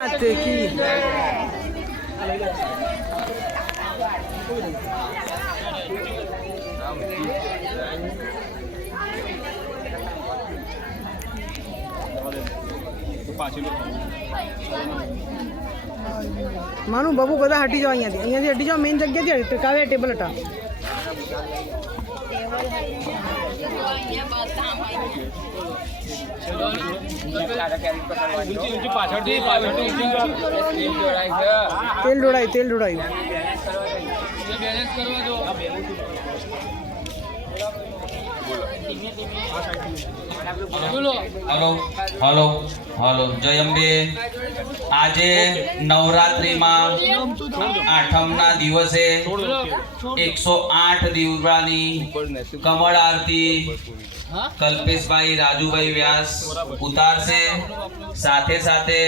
માનું બાબુ બધા હટી જાઓ અહીંયાથી હટી જાઓ મેઇન જગ્યાથી ટેકાવે ટેબલ હટા તેલ ઢોળાયું હલો જય અંબે। આજે નવરાત્રીમાં આઠમના દિવસે 108 દીવડાની કમળ આરતી કલ્પેશભાઈ રાજુભાઈ વ્યાસ ઉતારશે। સાથે સાથે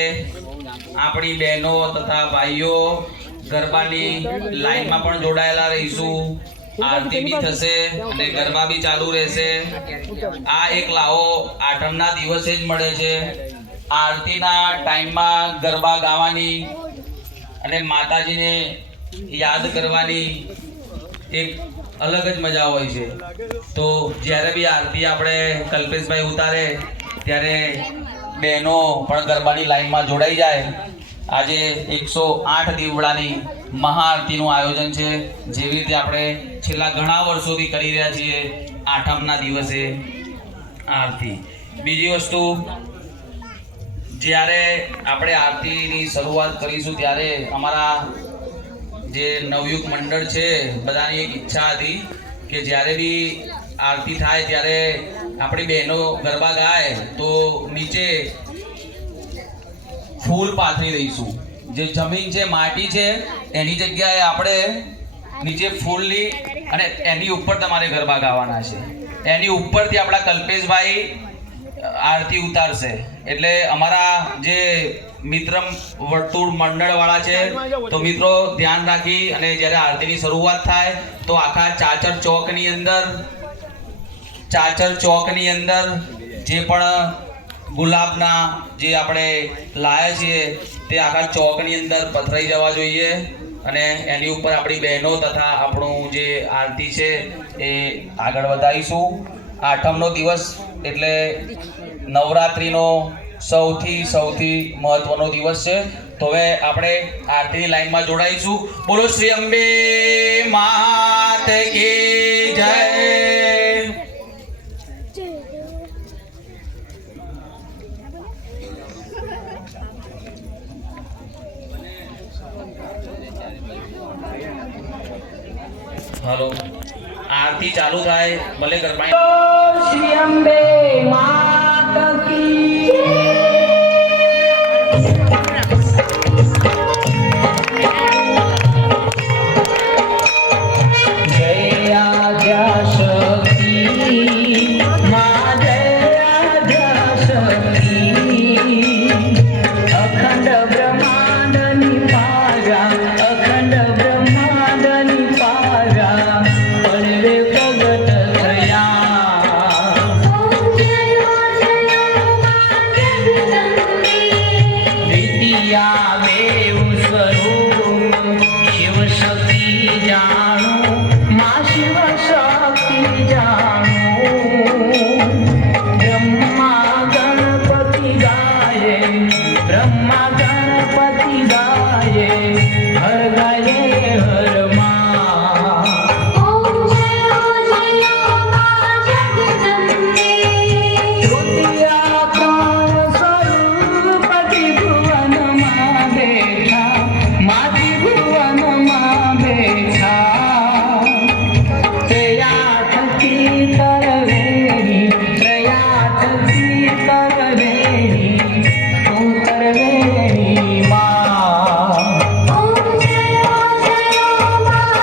આપણી બહેનો તથા ભાઈઓ ગરબાની લાઈનમાં પણ જોડાયેલા રહીશું। આરતી બી થશે અને ગરબા બી ચાલુ રહેશે। આ એક લાવો આઠમના દિવસે જ મળે છે। આરતીના ટાઈમમાં ગરબા ગાવાની અને માતાજીને યાદ કરવાની એક અલગ જ મજા હોય છે। તો જ્યારે બી આરતી આપણે કલ્પેશભાઈ ઉતારે ત્યારે બહેનો પણ ગરબાની લાઈનમાં જોડાઈ જાય। આજે 108 દીવડાની મહાઆરતીનું આયોજન છે, જેવી રીતે આપણે છેલ્લા ઘણા વર્ષોથી કરી રહ્યા છીએ આઠમના દિવસે આરતી। બીજી વસ્તુ, જ્યારે આપણે આરતીની શરૂઆત કરીશું ત્યારે અમારા જે નવયુગ મંડળ છે બધાની એક ઈચ્છા હતી કે જ્યારે બી આરતી થાય ત્યારે આપણી બહેનો ગરબા ગાય તો નીચે ફૂલ પાથરી દઈશું। જે જમીન છે, માટી છે, એની જગ્યાએ આપણે નીચે ફૂલની અને એની ઉપર તમારે ગરબા ગાવાના છે। એની ઉપરથી આપણા કલ્પેશભાઈ આરતી ઉતારશે। એટલે અમારા જે મિત્ર વર્તુળ મંડળવાળા છે તો મિત્રો ધ્યાન રાખી અને જ્યારે આરતીની શરૂઆત થાય તો આખા ચાચર ચોકની અંદર જે પણ ગુલાબના જે આપણે લાયા છીએ તે આખા ચોકની અંદર પથરાઈ જવા જોઈએ અને એની ઉપર આપણી બહેનો તથા આપણું જે આરતી છે એ આગળ વધારીશું। આઠમનો દિવસ એટલે નવરાત્રિનો સૌથી મહત્વનો દિવસ છે। તો હવે આપણે આરતીની લાઈનમાં જોડાઈશું। બોલો શ્રી અંબે માત કી જય। हेलो आरती चालू थाय भले गरबा श्री अंबे मात की जय आद्या शक्ति मां जय आद्या शक्ति अखंड ब्रह्मांड निपारा अखंड ब्रह्मांड निपारा पड़वे प्रगट थया। द्वितीया देव स्वरूप शिव शक्ति जाणु मां शिव शक्ति जाणु ब्रह्मा गणपति गाये ब्रह्मा गणपति गाये हर गाये हर मां। तृतीया प्राण स्वरूप त्रिभुवन मां बैठा मां त्रिभुवन मां बैठा। त्रयाथ की करवेणी त्रयाथ की करवेणी तू करवेणी मां। तृतीया प्राण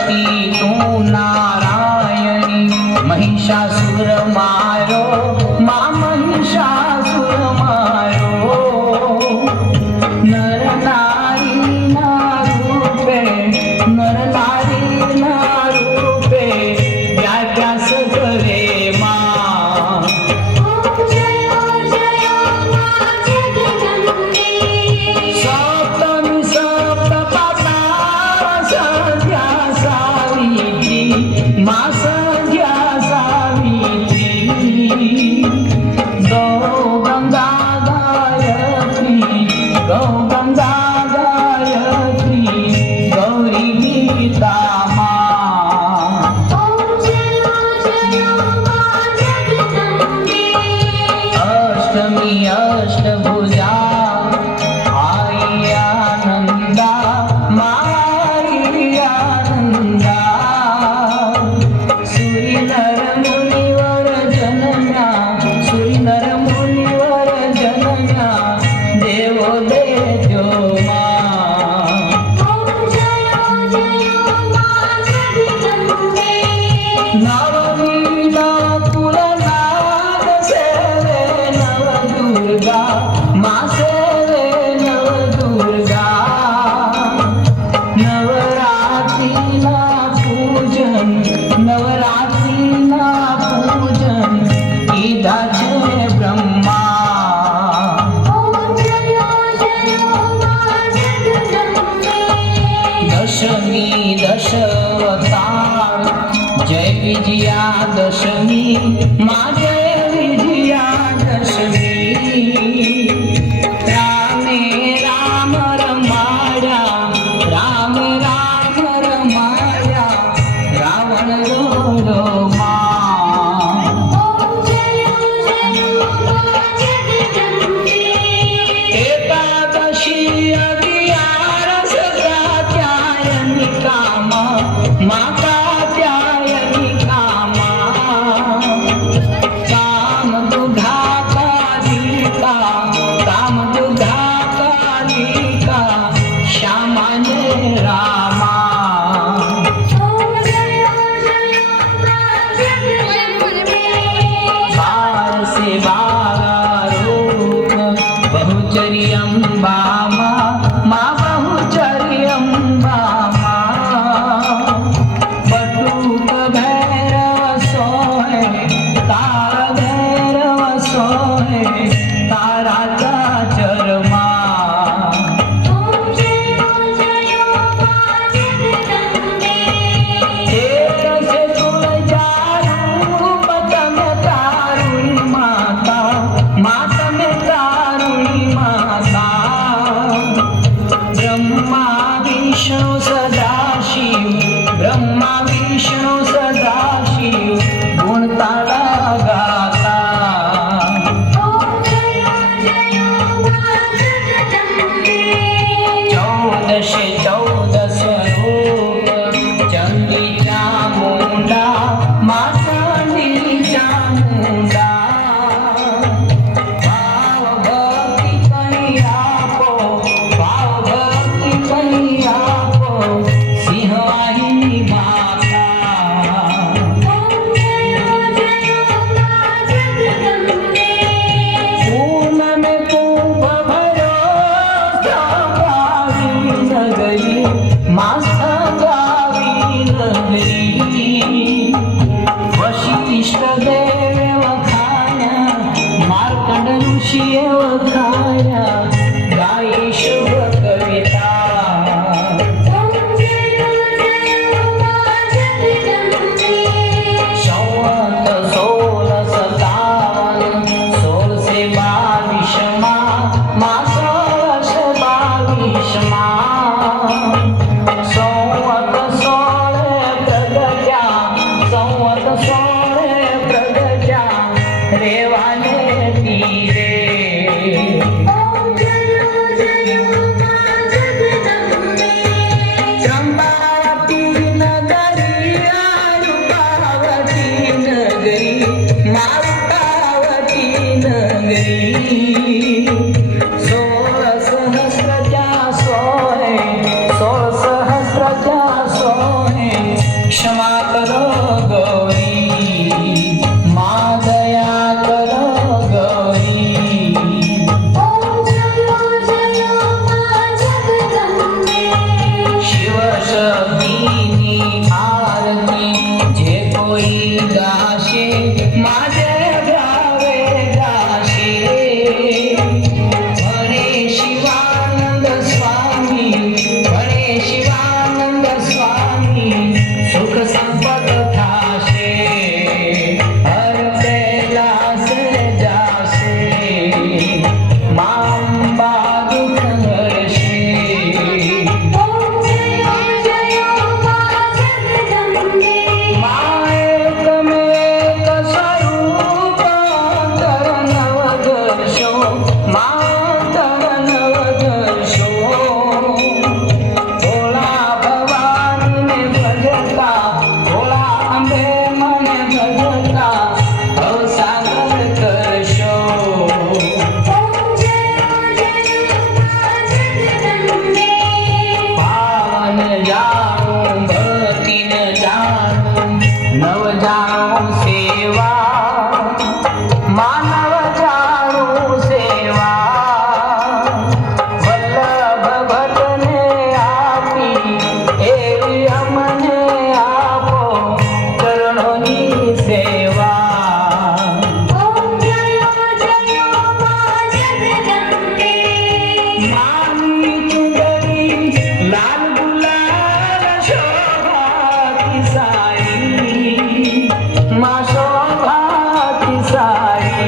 सृष्टि तू नारायणी महिषासुर मारो मां महिषासुर मारो नर नारी ना रूपे नर नारी ना रूपे व्याख्या सगरे मां सप्तमी सप्तपाता संध्या सावित्री मां संध्या सावित्री गौ गंगा गायत्री गौ गंगा गायत्री गौरी गीता मां अष्टमी अष्टभुजा आई आनंदा माई आनंदा सूरी नर मुनिवर जनम्या सूरी नर मुनिवर जनम्या देवो देजो मां नवमीना कुलनाद सेवे नव दुर्गा मां सेवे नव दुर्गा नवरात्रिना पूजन नवरात्रिना पूजन कीधा छे ब्रह्मा दशमी दशावतार जय विजया दशमी मां जय विजया दशमी रामे राम रमाया राम राम रमाया रावण रोलो मां एकादशी अगियारस कात्यायनिका मां कात्यायनिका काम दुधा कालिका काम दुधा कालिका श्यामा ने रामा बार से बारा रूप बहुचरी अम्बा मां बहुचरी अम्बा बटुक भैरव सोहे तारा भैरव सोहे तारा चाचर मां एक से तुलजा रूप तमे तारुणी माता माता में तारुणी माता ब्रह्मा विष्णु सदाशिव ब्रह्मा विष्णु सदाशिव गुणताला गाता चौदशे चौदश रूप चंडी चामुंडा मां चंडी चामुंडा भाव भक्ति कहीं आपो भाव भक्ति कहीं आपो सिंहवाहिनी माता पूर्ण में कुंभ भरो संगावी नगरी मां संगावी नगरी वशिष्ठ देव वखाया मार्कंड ऋषि वखाया गाई शुभ कविता संवत 1657 16 से 22 मां 16 से 22 संवत 16 प्रगट्या संवत 16 प्रगट्या रेवाने तीरे चंपावती नगरी रूपावती नगरी मारुतावती नगरी 16 सहस्र जा सोहे 16 सहस्र जा सोहे क्षमा करो गौरी माँ दया करो गौरी शिव शक्तीनी आरती जे कोई गाशे माझे गावे गाशे म्हणे शिवानंद स्वामी म्हणे शिवानंद स्वामी सुख संपद थाशे हर कैलास जाशे मांबा दुख हरशे मायकमेक स्वरूप तर नवदर्शो मातर नवदर्शो भोळा भवानीने भजता भोळा अंबे मने भजता अवसागर करशो पावन जाणू भक्ती न जाणू नव जाणू सेवा मानव जाणू सेवा वल्लभ भटने आपी एवी अमने आपो चरणोनी सेवा मानी चुंदरी लाल गुलाल शोभा की साई माँ शोभा की साई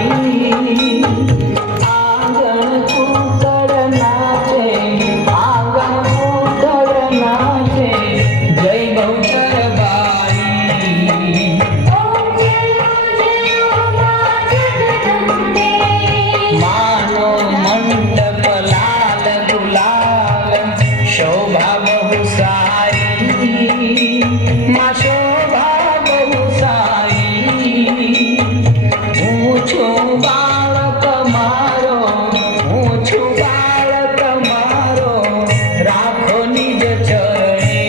आंगन कुकर नाचे आंगन कुकर नाचे जय बहुचर बाई मानो मंडप लाल गुलाल शोभा बहु सारी माँ शोभा बहु सारी ऊँचું બાળક મારો ઊંચું બાળક મારો રાખો નિજ ચરણે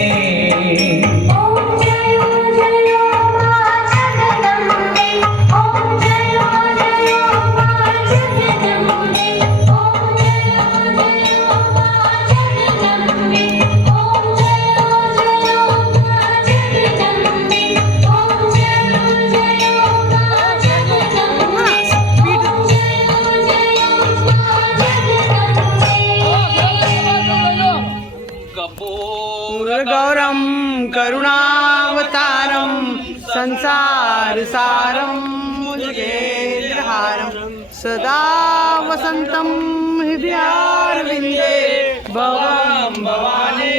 गौरम करुणावतारम संसार सारम मुजगेन्द्रहारम सदा वसंतम हृदयारविंदे भवं भवानी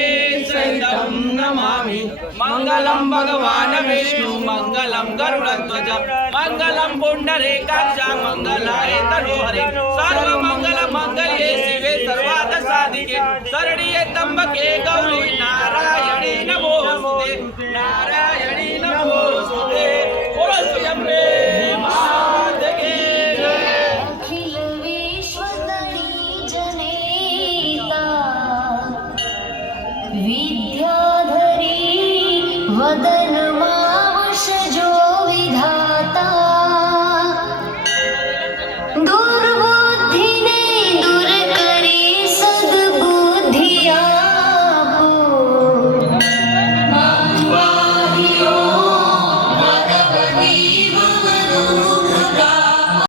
सहितं नमामि मंगलम भगवान विष्णु मंगलम गरुड़ध्वज मंगलम पुंडरीकाक्ष मंगलाय तनोहरे सर्वमंगल मंगल्ये शिवे सर्वार्थ साधिके शरण्ये त्र्यंबके गौरी नारायणी नमोस्तुते नारायणी नमोस्तुते बोलो श्री अम्बे मात की जय। अखिल विश्वतरी जनेता विद्याधरी वदय